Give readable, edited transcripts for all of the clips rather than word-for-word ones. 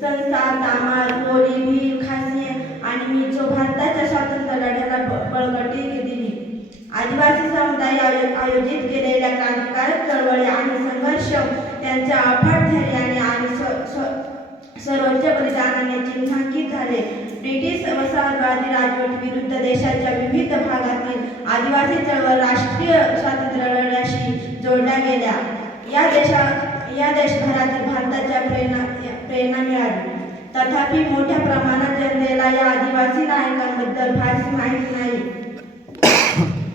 संसार, तामार, कोळी, भील, खासी आणि मिझो भारताच्या स्वातंत्र्य लढ्याला बळकटी दिली. आदिवासी समुदाय आयोजित केलेल्या क्रांतिकारक चळवळी आणि संघर्ष त्यांच्या अफाट धैर्याने आणि सर्वोच्च बलिदानाने चिन्हांकित झाले. ब्रिटिश वसाहतवादी राजवट विरुद्ध देशाच्या विविध भागातील आदिवासी चळवळ राष्ट्रीय स्वातंत्र्य लढ्याशी जोडल्या गेल्या. या देशभरातील भारताच्या प्रेरणा मिळाली. तथापि मोठ्या प्रमाणात जनतेला या आदिवासी नायकांबद्दल फारशी माहिती नाही.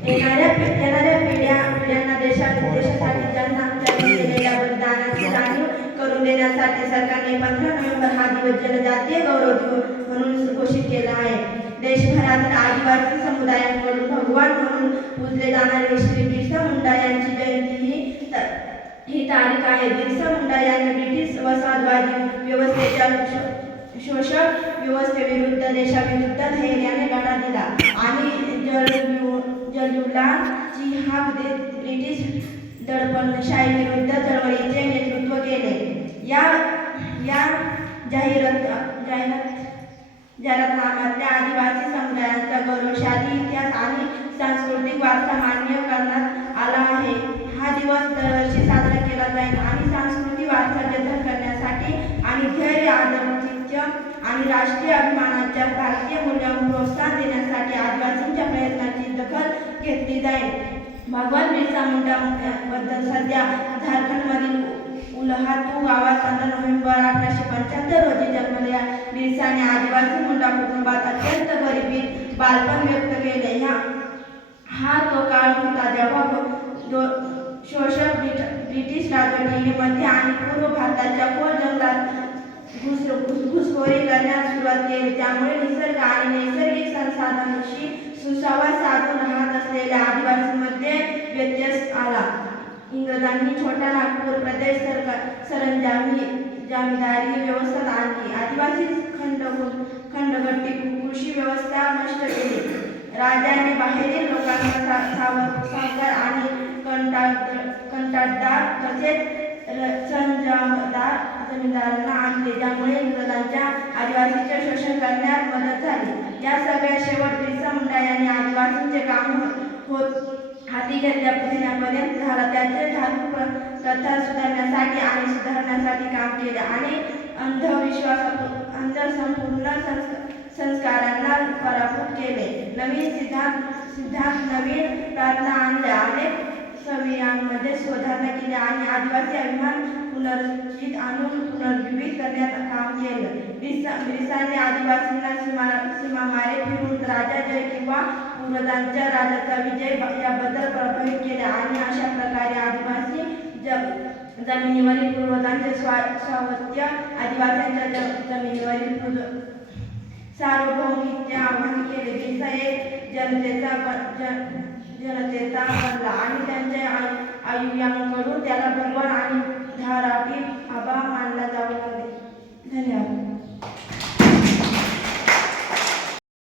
येणाऱ्या पिढ्यांना देशासाठी त्यांनी केलेल्या बलिदानाची जाणीव करून देण्यासाठी सरकारने 15 नोव्हेंबर हा दिवस जनजातीय गौरव दिवस म्हणून घोषित केला आहे. देशभरातील आदिवासी समुदायांकडून भगवान म्हणून पूजले जाणारे श्री बिरसा मुंडा यांची जयंती ही तारीख आहे. बिरसा मुंडा यांनी ब्रिटिश वसाहतवादी व्यवस्थेच्या शोषक व्यवस्थेविरुद्ध देशाविरुद्ध धैर्याने लढा दिला आणि जलयुला ची हाक देत ब्रिटिश दडपशाही विरुद्ध चळवळीचे नेतृत्व केले. या जाहीरनाम्यातल्या आदिवासी समुदायांचा गौरवशाली इतिहास आणि सांस्कृतिक वारसा मान्य करण्यात आला आहे. हा दिवस दरवर्षी साजरा केला जाईल आणि सांस्कृतिक वारसा जतन करण्यासाठी आणि धैर्य, आदरातिथ्य आणि राष्ट्रीय अभिमानाच्या भारतीय मूल्यांना प्रोत्साहन देण्यासाठी आदिवासींच्या प्रयत्नांची दखल घेतली जाईल. भगवान बिरसा मुंडा बद्दल सध्या झारखंडमधील उल्हातू गावात 15 नोव्हेंबर 1875 रोजी जन्मलेल्या बिरसाने आदिवासी मुंडा कुटुंबात अत्यंत गरिबीत बालपण व्यक्त केले. हा तो काळ होता जेव्हा शोषक ब्रिटिश राजवटीने मध्य आणि पूर्व भारताच्या खोल जंगलात घुसखोरी करण्यास सुरुवात केली. त्यामुळे निसर्ग आणि नैसर्गिक संसाधनांशी सुसंवाद साधून राहत असलेल्या आदिवासींमध्ये व्यत्यय आला. इंग्रजांनी छोटा नागपूर प्रदेश जमींदारी व्यवस्थेत आणली. आदिवासी खंडगट्टी कृषी व्यवस्था नष्ट केली. राजाने बाहेरील लोकांना सावकार आणि कंत्राटदार तसेच जमीनदारांना आणले, ज्यामुळे इंग्रजांच्या आदिवासींचे शोषण करण्यात मदत झाली. या सगळ्या शेवट बिरसा मुंडा यांनी आदिवासींचे काम हाती घेण्यापर्यंत झाला. त्याचे धार्मिक प्रथा सुधारण्यासाठी आणि सुधारण्यासाठी काम केले आणि अंधसंपूर्ण संस्कारांना पराभूत केले. नवीन सिद्धांत नवीन प्रार्थना आणल्या, अनेक संविधानांमध्ये सुधारणा केल्या आणि आदिवासी अभिमान पुनरुज्जीवित आणून पुनर्जीवित करण्यात काम केलं. बिरसाने आदिवासींना सीमामारे फिरून राजा जय किंवा पूर्वजांच्या राजाचा विजय याबद्दल प्रभावित केले आणि अशा प्रकारे आदिवासी जमिनीवरील पूर्वजांचे स्वायत्त आदिवासींच्या जमिनीवरील सार्वभौमिकचे आवाहन केले. बिरसा एक जनतेचा बनला आणि त्यांच्या आयुयांकडून त्याला भगवान आणि धाराटी आबा मानला जाऊ लागले. धन्यवाद.